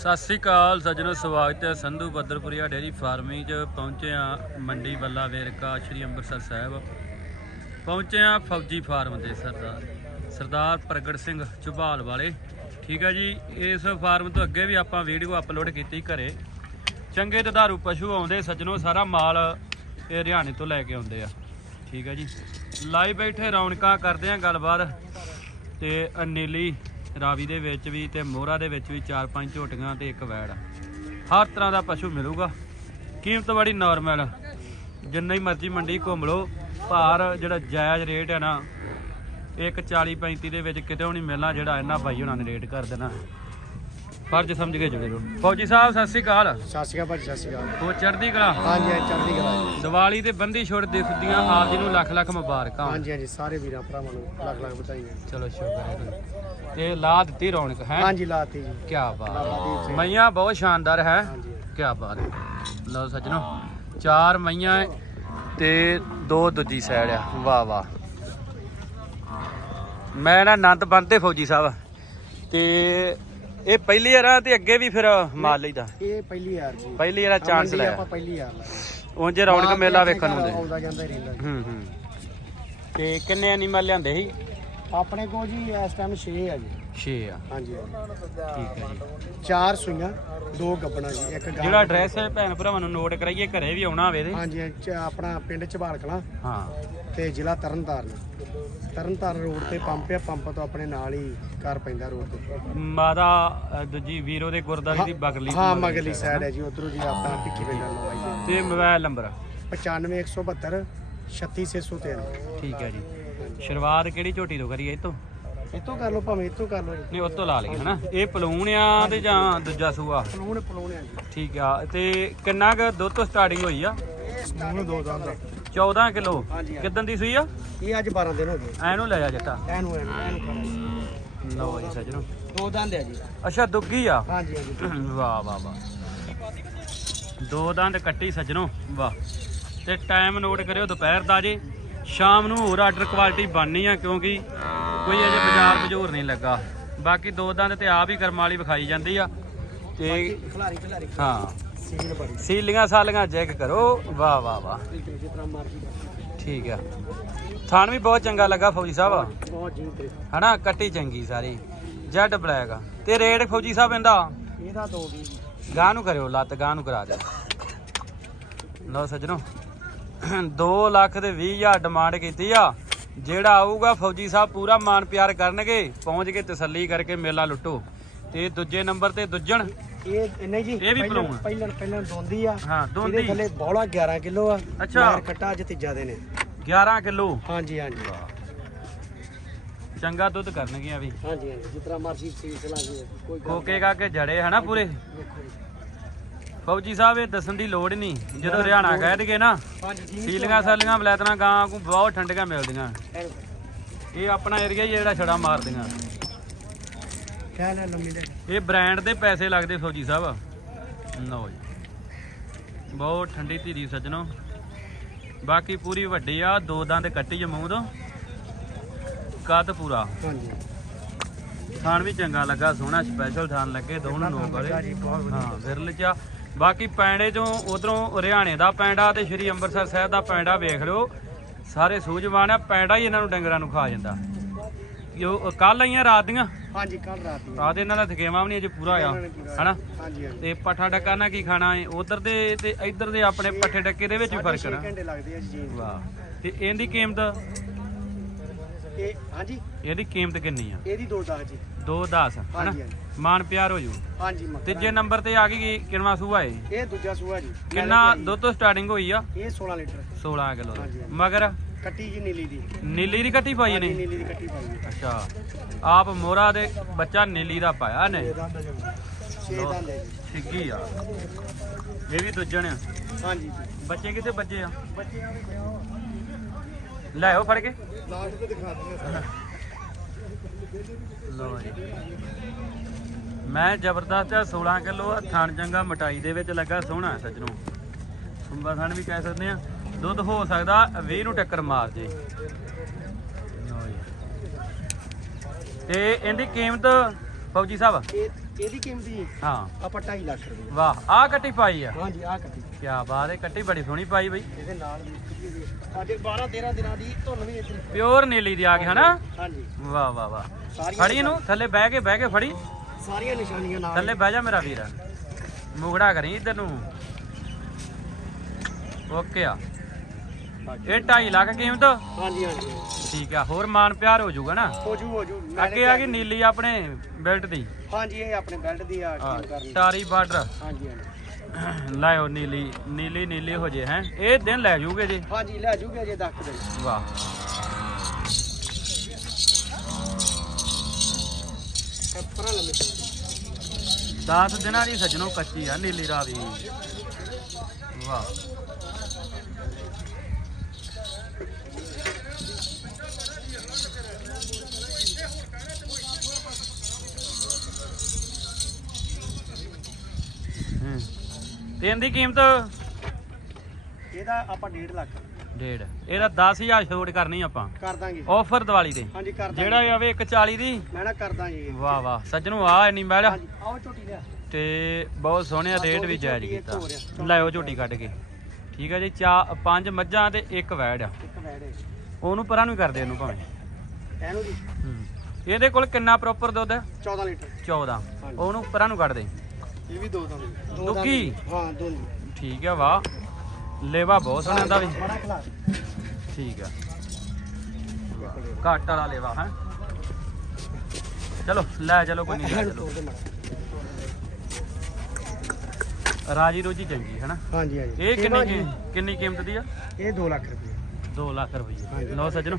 ਸਤਿ ਸ੍ਰੀ ਅਕਾਲ, ਸੱਜਣੋ, ਸਵਾਗਤ ਹੈ ਸੰਧੂ ਬੱਦਰਪੁਰੀਆ ਡੇਰੀ ਫਾਰਮਿੰਗ 'ਚ। ਪਹੁੰਚੇ ਆ ਮੰਡੀ ਬੱਲਾ ਵੇਰਕਾ, ਸ਼੍ਰੀ ਅੰਮ੍ਰਿਤਸਰ ਸਾਹਿਬ। ਪਹੁੰਚੇ ਆ ਫੌਜੀ ਫਾਰਮ ਦੇ ਸਰਦਾਰ। ਸਰਦਾਰ ਪ੍ਰਗਟ ਸਿੰਘ ਝੁਬਾਲ ਵਾਲੇ। ਠੀਕ ਹੈ ਜੀ, ਇਸ ਫਾਰਮ ਤੋਂ ਅੱਗੇ ਵੀ ਆਪਾਂ ਵੀਡੀਓ ਅਪਲੋਡ ਕੀਤੀ ਘਰੇ। ਚੰਗੇ ਦੁਧਾਰੂ ਪਸ਼ੂ ਆਉਂਦੇ, ਸੱਜਣੋ, ਸਾਰਾ ਮਾਲ ਇਹ ਹਰਿਆਣੇ ਤੋਂ ਲੈ ਕੇ ਆਉਂਦੇ ਆ। ਠੀਕ ਹੈ ਜੀ। ਲਾਈਵ ਬੈਠੇ ਰੌਣਕਾਂ ਕਰਦੇ ਆ ਗੱਲਬਾਤ। ਤੇ ਅਨੀਲੀ ਰਾਵੀ ਦੇ ਵਿੱਚ ਵੀ ਤੇ ਮੋਹਰਾ ਦੇ ਵਿੱਚ ਵੀ ਚਾਰ ਪੰਜ ਝੋਟੀਆਂ ਤੇ ਇੱਕ ਵੈੜ। ਹਰ ਤਰ੍ਹਾਂ ਦਾ ਪਸ਼ੂ ਮਿਲੂਗਾ। ਕੀਮਤ ਬੜੀ ਨਾਰਮਲ ਜਿੰਨਾ ਹੀ ਮਰਜ਼ੀ ਮੰਡੀ ਘੁੰਮ ਲਓ, ਭਾਰ ਜਿਹੜਾ ਜਾਇਜ਼ ਰੇਟ ਹੈ ਨਾ, ਇੱਕ 40 35 ਦੇ ਵਿੱਚ ਕਿਤੇ ਨਹੀਂ ਮਿਲਣਾ ਜਿਹੜਾ ਇਹਨਾਂ ਬਾਈ ਉਹਨਾਂ ਨੇ ਰੇਟ ਕਰ ਦੇਣਾ। ਫਰਜ਼ ਸਮਝ ਕੇ ਜੁੜੇ ਰਹੋ ਫੌਜੀ ਸਾਹਿਬ ਸਤਿ ਸ੍ਰੀ ਅਕਾਲ। ਸਤਿ ਸ਼੍ਰੀ ਅਕਾਲ ਭਾਜੀ ਸਤਿ ਸ਼੍ਰੀ ਅਕਾਲ। ਉਹ ਚੜ੍ਹਦੀ ਕਲਾ? ਹਾਂਜੀ ਹਾਂਜੀ ਚੜ੍ਹਦੀ ਕਲਾ ਜੀ। ਦੀਵਾਲੀ ਤੇ ਬੰਦੀ ਛੋੜ ਦਿਸਦੀਆਂ ਆਪ ਜੀ ਨੂੰ ਲੱਖ ਲੱਖ ਮੁਬਾਰਕਾਂ। ਹਾਂਜੀ ਹਾਂਜੀ ਸਾਰੇ ਵੀਰਾਂ ਭਰਾਵਾਂ ਨੂੰ ਲੱਖ ਲੱਖ ਵਧਾਈਆਂ। ਚਲੋ ਸ਼ੁਕਰ ਹੈ ਤੁਹਾਨੂੰ। ਤੇ ਲਾ ਦਿੱਤੀ ਰੌਣਕ ਹੈ? ਹਾਂਜੀ ਲਾਤੀ ਜੀ। ਕੀ ਬਾਤ ਹੈ। ਮਈਆਂ ਬਹੁਤ ਸ਼ਾਨਦਾਰ ਹੈ? ਹਾਂਜੀ ਕੀ ਬਾਤ ਹੈ। ਲਓ ਸੱਜਣੋ ਚਾਰ ਮਈਆਂ ਹੈ ਤੇ ਦੋ ਦੂਜੀ ਸਾਈਡ ਆ। ਵਾਹ ਵਾਹ। ਮੈਂ ਨਾ ਆਨੰਦ ਬੰਦੇ ਫੌਜੀ ਸਾਹਿਬ। ਤੇ ਇਹ ਪਹਿਲੀ ਵਾਰ ਆ ਤੇ ਅੱਗੇ ਵੀ ਫਿਰ ਮਾਲ ਲਈਦਾ। ਇਹ ਪਹਿਲੀ ਯਾਰ ਜੀ। ਪਹਿਲੀ ਵਾਰ ਚਾਂਸ ਮੰਡੀ ਲਿਆ ਆਪਾਂ ਪਹਿਲੀ ਯਾਰ ਲਾਇਆ। ਉਂਝ ਰੌਣਕ ਮੇਲਾ ਵੇਖਣ ਨੂੰ ਆਪਣੇ ਹੁੰਦੇ ਆਉਂਦਾ ਜਾਂਦਾ ਹੀ ਰਹਿੰਦਾ ਜੀ। ਹੂੰ ਹੂੰ। ਤੇ ਕਿੰਨੇ ਐਨੀਮਲ ਲਿਆਂਦੇ ਸੀ? ਆਪਣੇ ਕੋਲ ਜੀ ਇਸ ਟਾਈਮ 6 ਆ ਜੀ। 6 ਆ। ਹਾਂਜੀ ਹਾਂਜੀ। ਠੀਕ ਹੈ ਜੀ। ਚਾਰ ਸੂਈਆਂ ਦੋ ਗੱਬਣਾ ਜੀ ਇੱਕ ਗਾਂ। ਜਿਹੜਾ ਐਡਰੈਸ ਹੈ ਭੈਣ ਭਰਾਵਾਂ ਨੂੰ ਨੋਟ ਕਰਾਈਏ ਘਰੇ ਵੀ ਆਉਣਾ ਹੋਵੇ ਤੇ। ਹਾਂਜੀ ਹਾਂਜੀ, ਚ- ਆਪਣਾ ਪਿੰਡ ਝਬਾਲ ਕਲਾਂ ਹਾਂ। ਤੇ ਜ਼ਿਲ੍ਹਾ ਤਰਨਤਾਰਨ। ਤਰਨਤਾਰਨ ਰੋਡ ਤੇ ਪੰਪ ਆ ਪੰਪ ਤੋਂ ਆਪਣੇ ਨਾਲ ਹੀ ਘਰ ਪੈਂਦਾ ਰੋਡ ਤੇ। ਮਾਦਾ ਅ, ਦੂਜੀ ਵੀਰੋ ਦੇ ਗੁਰਦਾਰੀ ਦੀ ਬਗਲੀ ਹਾਂ ਮਗਲੀ ਸਾਈਡ ਹੈ। ਜੀ ਉਧਰੋਂ ਜੀ ਆਪਣਾ ਟਿੱਕੀ ਪਿੰਡ ਨੂੰ ਆਈ ਤੇ ਮੋਬਾਈਲ ਨੰਬਰ 95172 36303 ਠੀਕ ਹੈ ਜੀ। ਸ਼ੁਰੂਆਤ ਕਿਹੜੀ ਝੋਟੀ ਤੋਂ ਕਰੀਏ ਇਹ ਤੋਂ ਇਤੋਂ ਕਰ ਲਓ ਭਾਵੇਂ ਇਤੋਂ ਕਰ ਲਓ ਜੀ। ਨਹੀਂ ਤੋਂ ਲਾ ਲਈਏ ਹਨਾ? ਇਹ ਪਲੂਣ ਆ ਤੇ ਜਾਂ ਦੂਜਾ ਸੂਆ? ਪਲੂਣ ਪਲੂਣ ਆ ਜੀ ਠੀਕ ਆ ਤੇ ਕਿੰਨਾ ਕੁ ਦੁੱਧ ਤੋਂ ਸਟਾਰਟਿੰਗ ਹੋਈ ਆ? ਸਟਾਰਟ ਦੋ ਦੰਦ ਆ। 14 ਕਿਲੋ? ਹਾਂਜੀ, ਹਾਂਜੀ। ਕਿਦਾਂ ਦੀ ਸੂਈ ਆ? ਇਹ ਅੱਜ 12 ਦਿਨ ਹੋ ਗਏ। ਐਨੂੰ ਲੈ ਜਾ ਜੱਟਾ। ਐਨੂੰ ਐਨੂੰ ਐਨੂੰ ਕਰੋ। ਲਓ ਜੀ ਸੱਜਣੋ। ਦੋ ਦੰਦ ਆ ਜੀ। ਅੱਛਾ ਦੁੱਗੀ ਆ? ਹਾਂਜੀ ਹਾਂਜੀ ਵਾਹ ਵਾਹ ਵਾਹ। ਦੋ ਦੰਦ ਕੱਟੀ ਸੱਜਣੋ। ਵਾਹ। ਤੇ ਟਾਈਮ ਨੋਟ ਕਰਿਓ ਦੁਪਹਿਰ ਦਾ ਜੇ। ਸ਼ਾਮ ਨੂੰ ਹੋਰ ਆਰਡਰ ਕੁਆਲਿਟੀ ਬਣਨੀ ਆ ਕਿਉਂਕਿ ਕੋਈ ਅਜੇ ਬਾਜ਼ਾਰ ਬਜੂਰ ਨਹੀਂ ਲੱਗਾ। ਬਾਕੀ ਦੋ ਦੰਦ ਤੇ ਆਪ ਹੀ ਕਰਮ ਵਾਲੀ ਵਿਖਾਈ ਜਾਂਦੀ ਆ। ਤੇ ਖਿਲਾਰੀ ਖਿਲਾਰੀ ਹਾਂ। ਸੀਲ ਬੜੀ ਸੀਲੀਆਂ ਸਾਲੀਆਂ ਚੈੱਕ ਕਰੋ। ਵਾਹ ਵਾਹ ਵਾਹ। ਠੀਕ ਆ। ਥਾਨ ਵੀ ਬਹੁਤ ਚੰਗਾ ਲੱਗਾ ਫੌਜੀ ਸਾਹਿਬ। ਬਹੁਤ ਜੀ ਤੇ। ਹਨਾ ਕੱਟੀ ਚੰਗੀ ਸਾਰੀ। ਜੈਡ ਬਲੈਕ ਆ। ਤੇ ਰੇਟ ਫੌਜੀ ਸਾਹਿਬ ਇਹਦਾ? ਇਹਦਾ ਦੋ ਵੀ ਗਾਂ ਨੂੰ ਕਰਿਓ ਲੱਤ ਗਾਂ ਨੂੰ ਕਰਾ ਦੇ ਲਓ ਸੱਜਣੋ। 2 ਲੱਖ ਦੇ 20 ਹਜ਼ਾਰ ਡਿਮਾਂਡ ਕੀਤੀ ਆ। ਜਿਹੜਾ ਆਊਗਾ ਫੌਜੀ ਸਾਹਿਬ ਪੂਰਾ ਮਾਨ ਪਿਆਰ ਕਰਨਗੇ ਪਹੁੰਚ ਕੇ ਤਸੱਲੀ ਕਰਕੇ ਮੇਲਾ ਲੁੱਟੋ। ਤੇ ਦੂਜੇ ਨੰਬਰ ਤੇ ਦੁੱਜਣ। ਇਹ ਨਹੀਂ ਜੀ ਇਹ ਵੀ ਪਹਿਲਾਂ- ਪਲੂਣ ਆ। ਪਹਿਲਾਂ ਪਹਿਲਾਂ ਦੋਂਦੀ ਆ। ਹਾਂ ਇਹਦੇ ਦੋਂਦੀ। ਥੱਲੇ ਬੌਲਾ 11 ਕਿਲੋ ਆ। ਅੱਛਾ। ਮਗਰ ਕੱਟਾ ਅੱਜ ਤੀਜਾ ਦਿਨ। ਹੈ 11 ਕਿਲੋ। ਹਾਂਜੀ ਹਾਂਜੀ। ਚੰਗਾ ਦੁੱਧ ਕਰਨਗੀਆਂ ਵੀ। ਹਾਂਜੀ ਹਾਂਜੀ। ਤਰ੍ਹਾਂ ਮਰਜ਼ੀ ਸੀਲ ਲਾਂਗੇ ਕੋਈ ਕੋਕੇ ਕਾ ਕੇ ਜੜੇ ਹਨਾ ਪੂਰੇ? ਫੌਜੀ ਸਾਹਿਬ ਇਹ ਦੱਸਣ ਦੀ ਲੋੜ ਹੀ ਨਹੀਂ। ਜਦੋਂ ਹਰਿਆਣਾ ਕਹਿ ਦਗੇ ਨਾ ਜੀ ਸੀਲੀਆਂ ਸਾਲੀਆਂ ਬਲੈਤਨਾ ਗਾਂ ਕੋ ਬਹੁਤ ਠੰਡੀਆਂ ਮਿਲਦੀਆਂ। ਇਹ ਆਪਣਾ ਏਰੀਆ ਹੀ ਜਿਹੜਾ ਛੜਾ ਮਾਰਦੀਆਂ। ਇਹ ਬ੍ਰਾਂਡ ਦੇ ਪੈਸੇ ਲੱਗਦੇ ਫੌਜੀ ਸਾਹਿਬ। ਲਓ ਜੀ। ਬਹੁਤ ਠੰਡੀ ਧੀਰੀ ਸੱਜਣੋ। ਬਾਕੀ ਪੂਰੀ ਵੱਡੀ ਆ ਦੋ ਦੰਦ ਕੱਟੀ ਮੂੰਹ ਤੋਂ। ਕੱਦ ਪੂਰਾ। ਹਾਂਜੀ। ਥਾਣ ਵੀ ਚੰਗਾ ਲੱਗਾ ਸੋਹਣਾ ਸਪੈਸ਼ਲ ਥਾਣ ਲੱਗੇ ਦੋਨੋਂ ਨੋਕ ਵਾਲੇ। ਜੀ ਹਾਂ ਵਿਰਲ ਚ। ਬਾਕੀ ਪੈਂਡੇ ਚੋਂ ਉਧਰੋਂ ਹਰਿਆਣੇ ਦਾ ਪੈਂਡਾ ਤੇ ਸ਼੍ਰੀ ਅੰਮ੍ਰਿਤਸਰ ਸਾਹਿਬ ਦਾ ਪੈਂਡਾ ਵੇਖ ਲਿਓ। ਸਾਰੇ ਸੂਝਵਾਨ ਆ ਪੈਂਡਾ ਹੀ ਇਹਨਾਂ ਨੂੰ ਡੰਗਰਾਂ ਨੂੰ ਖਾ ਜਾਂਦਾ। ਜੋ ਕੱਲ ਆਈਆਂ ਰਾਤ ਦੀਆਂ? ਹਾਂਜੀ ਕੱਲ ਰਾਤ ਨੂੰ ਰਾਤ ਇਹਨਾਂ ਦਾ ਥਕੇਵਾ ਵੀ ਨਹੀਂ ਅਜੇ ਪੂਰਾ ਆ। ਹਨਾ? ਹਾਂਜੀ ਤੇ ਪੱਠਾ ਡੱਕਾ ਨਾਲ ਕੀ ਖਾਣਾ ਹੈ ਉਧਰ ਦੇ ਤੇ ਇੱਧਰ ਦੇ ਆਪਣੇ ਪੱਠੇ ਡੱਕੇ ਦੇ ਵਿੱਚ ਵੀ ਫ਼ਰਕ ਹੈ ਘੰਟੇ ਲੱਗਦੇ ਆ ਜੀ। ਵਾਹ। ਤੇ ਇਹਦੀ ਕੀਮਤ? ਇਹ ਹਾਂਜੀ? ਇਹਦੀ ਕੀਮਤ ਕਿੰਨੀ ਆ? ਇਹਦੀ ਦੋ ਦਸ ਜੀ। 2.10 ਹਨਾ? ਹਾਂਜੀ, ਹਾਂਜੀ। ਮਾਨ ਪਿਆਰ ਹੋ ਜੂ। ਹਾਂਜੀ ਮੱਕੜ ਤੀਜੇ ਨੰਬਰ ਤੇ ਆ ਗਈ ਕਿੰਨਾ ਸੂਆ ਏ ਇਹ ਦੂਜਾ ਸੂਆ ਜੀ। ਕਿੰਨਾ ਦੁੱਧ ਤੋਂ ਸਟਾਰਟਿੰਗ ਹੋਈ ਆ? ਇਹ 16 ਲੀਟਰ। 16 ਕਿਲੋ। ਹਾਂਜੀ, ਹਾਂਜੀ। ਮਗਰ? ਕੱਟੀ ਜੀ ਨੀਲੀ ਦੀ। ਨੀਲੀ ਦੀ ਕੱਟੀ ਪਾਈ ਹਾਂਜੀ, ਨੇ ਨੀਲੀ ਦੀ ਕੱਟੀ ਪਾਈ ਹੈ। ਅੱਛਾ। ਆਪ ਮੋਰਾ ਦੇ ਬੱਚਾ ਨੀਲੀ ਦਾ ਪਾਇਆ ਨੇ ਛੇ ਦੰਦ ਹੈ ਜੀ। ਆ ਇਹ ਵੀ ਦੁੱਜਣ ਆ ਹਾਂਜੀ। ਜੀ ਬੱਚੇ ਕਿਤੇ ਬੱਚੇ ਆ? ਬੱਚਿਆਂ ਦੇ ਵਿਆਹ ਲੈ ਆਓ ਫੜ ਕੇ। ਲਾਸਟ ਤੇ ਦਿਖਾ ਦਿੰਦੇ ਲੋ ਮੈਂ ਜ਼ਬਰਦਸਤ ਆ 16 ਕਿਲੋ ਥਣ ਚੰਗਾ ਮਟਾਈ ਦੇ ਵਿੱਚ ਲੱਗਾ ਸੋਹਣਾ ਸੱਜਣੋ। ਸੁੰਬਾ ਥਣ ਵੀ ਕਹਿ ਸਕਦੇ ਆ। ਦੁੱਧ ਹੋ ਸਕਦਾ 20 ਨੂੰ ਟੱਕਰ ਮਾਰ ਜੇ। ਤੇ ਇਹਦੀ ਕੀਮਤ ਫੌਜੀ ਸਾਹਿਬ? ਇਹ ਇਹਦੀ ਕੀਮਤ ਜੀ? ਹਾਂ। ਆਪਾਂ 2.5 ਲੱਖ ਰੁਪਏ। ਵਾਹ ਆ ਕੱਟੀ ਪਾਈ ਆ। ਹਾਂਜੀ ਆ ਕੱਟੀ। ਕੀ ਬਾਤ ਹੈ ਕੱਟੀ ਬੜੀ ਸੋਹਣੀ ਪਾਈ ਬਈ। ਇਹਦੇ ਨਾਲ ਅੱਜ 12 13 ਦਿਨਾਂ ਦੀ ਧੁੰਨ ਵੀ ਇੱਥੇ ਪਿਓਰ ਨੀਲੀ ਦੀ ਆ ਗਈ ਹਨਾ? ਹਾਂਜੀ। ਵਾਹ ਵਾਹ ਵਾਹ। ਸਾਰੀਆਂ ਫੜੀ ਇਹਨੂੰ? ਥੱਲੇ ਬਹਿ ਕੇ ਬਹਿ ਕੇ ਫੜੀ? ਸਾਰੀਆਂ ਨਿਸ਼ਾਨੀਆਂ ਨਾਲ ਥੱਲੇ ਬਹਿ ਜਾ ਮੇਰਾ ਵੀਰ। ਮੁਗੜਾ ਕਰੀ ਇੱਧਰ ਨੂੰ। ਓਕੇ ਆ। ਇਹ 2.5 ਲੱਖ ਕੀਮਤ? ਹਾਂਜੀ ਹਾਂਜੀ। ਠੀਕ ਆ ਹੋਰ ਮਾਨ ਪਿਆਰ ਹੋ ਜਾਊਗਾ ਨਾ? ਹੋ ਜੂ ਹੋ ਜੂ। ਅੱਗੇ ਆ ਗਈ ਨੀਲੀ ਆਪਣੇ ਬੈਲਟ ਦੀ? ਹਾਂਜੀ ਇਹ ਆਪਣੇ ਬੈਲਟ ਦੀ ਆ ਟਾਰੀ ਬਾਰਡਰ। ਹਾਂਜੀ ਹਾਂਜੀ। ਲਾਇਓ ਨੀਲੀ ਨੀਲੀ ਨੀਲੀ ਹੋ ਜੇ ਹੈ? ਇਹ ਦਿਨ ਲੈ ਜੂਗੇ ਜੀ? ਹਾਂਜੀ ਲੈ ਜੂਗੇ ਜੇ ਦੱਸ ਦੇ। ਵਾਹ। ਲੰਮੇ 10 ਦਿਨਾਂ ਦੀ ਸੱਜਣੋ ਕੱਚੀ ਆ ਨੀਲੀ ਰਾਵੀ ਵਾਹ। ਹੂੰ। ਤਿੰਨ ਦੀ ਕੀਮਤ? ਇਹਦਾ ਆਪਾਂ 1.5 ਲੱਖ। ਡੇਢ। ਇਹਦਾ 10000 ਛੋਟ ਕਰਨੀ ਆਪਾਂ। ਕਰ ਦਾਂਗੇ। ਆਫਰ ਦੀਵਾਲੀ ਤੇ। ਹਾਂਜੀ ਕਰ ਦਾਂਗੇ। ਜਿਹੜਾ ਆਵੇ 140 ਦੀ। ਮੈਂ ਨਾ ਕਰ ਦਾਂਗੇ ਵਾਹ ਵਾਹ। ਸੱਜਣੋ ਆ ਇੰਨੀ ਮੈਲ। ਹਾਂਜੀ ਆਓ ਝੋਟੀ ਲਿਆ। ਤੇ ਬਹੁਤ ਸੋਹਣਿਆ ਰੇਟ ਦੋ ਵੀ ਦੀ ਜਾਇਜ਼ ਕੀਤਾ। ਲਾਇਓ ਝੋਟੀ ਕੱਢ ਕੇ। ਠੀਕ ਹੈ ਜੀ ਚਾ ਪੰਜ ਮੱਝਾਂ ਤੇ ਇੱਕ ਵੈੜ ਆ। ਇੱਕ ਉਹਨੂੰ ਪਰਾਂ ਨੂੰ ਕਰਦੇ ਇਹਨੂੰ ਭਾਵੇਂ। ਇਹਨੂੰ ਜੀ। ਇਹਦੇ ਕੋਲ ਕਿੰਨਾ ਪ੍ਰੋਪਰ ਦੁੱਧ? ਹੈ 14 ਲੀਟਰ। 14 ਹਾਂਜੀ। ਉਹਨੂੰ ਪਰਾਂ ਨੂੰ ਕੱਢ ਦੇ। ਇਹ ਵੀ ਦੋ ਦੰਦ। ਦੋ ਦੰਦ ਦੁੱਕੀ? ਦੀ। ਹਾਂ ਦੋ ਦੀ ਠੀਕ ਹੈ ਵਾਹ। ਲੇਵਾ ਬਹੁਤ ਸੋਹਣਾ ਦਾ ਵੀ। ਬੜਾ ਠੀਕ ਹੈ ਘੱਟ ਵਾਲਾ ਲੇਵਾ ਹੈ। ਚਲੋ ਲੈ ਚਲੋ ਕੋਈ ਨਹੀਂ ਲੈ ਚਲੋ। ਰਾਜੀ ਰੋਜੀ ਚੰਗੀ ਹੈ ਨਾ ਹਾਂਜੀ ਹਾਂਜੀ। ਇਹ ਕਿੰਨੀ ਕੀ- ਕਿੰਨੀ ਕੀਮਤ ਦੀ ਆ? ਇਹ 2 ਲੱਖ ਰੁਪਏ। 2 ਲੱਖ ਰੁਪਏ। ਲਓ ਸੱਜਣੋ।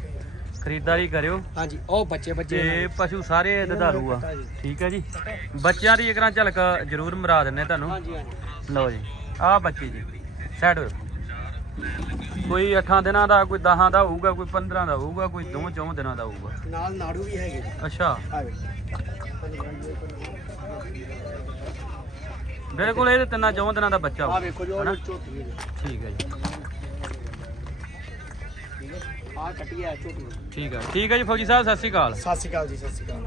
ਖਰੀਦਦਾਰੀ ਕਰਿਓ। ਹਾਂਜੀ ਉਹ ਬੱਚੇ ਬੱਚੇ ਤੇ ਪਸ਼ੂ ਸਾਰੇ ਦੁਧਾਰੂ ਆ। ਠੀਕ ਹੈ ਜੀ। ਬੱਚਿਆਂ ਦੀ ਇਕਰਾਂ ਝਲਕ ਜ਼ਰੂਰ ਮਰਾ ਦਿੰਨੇ ਤੁਹਾਨੂੰ। ਹਾਂਜੀ ਹਾਂਜੀ। ਲਓ ਜੀ ਆਹ ਬੱਚੀ ਜੀ ਸਾਈਡ ਕੋਈ 8 ਦਿਨਾਂ ਦਾ ਕੋਈ 10 ਦਾ ਹੋਊਗਾ ਕੋਈ 15 ਦਾ ਹੋਊਗਾ ਕੋਈ 2 4 ਦਿਨਾਂ ਦਾ ਹੋਊਗਾ। ਨਾਲ ਨਾੜੂ ਵੀ ਹੈਗੇ ਅੱਛਾ। ਬਿਲਕੁਲ ਇਹ ਤਿੰਨਾਂ ਚੌਂ ਦਿਨਾਂ ਦਾ ਬੱਚਾ ਆ ਵੇਖੋ ਜੀ। ਠੀਕ ਹੈ ਜੀ। ਆ ਕੱਟੀ ਆ ਝੋਟੀ ਠੀਕ ਹੈ ਠੀਕ ਹੈ ਜੀ ਫੌਜੀ ਸਾਹਿਬ ਸਤਿ ਸ਼੍ਰੀ ਅਕਾਲ। ਸਤਿ ਸ਼੍ਰੀ ਅਕਾਲ ਜੀ ਸਤਿ ਸ਼੍ਰੀ ਅਕਾਲ।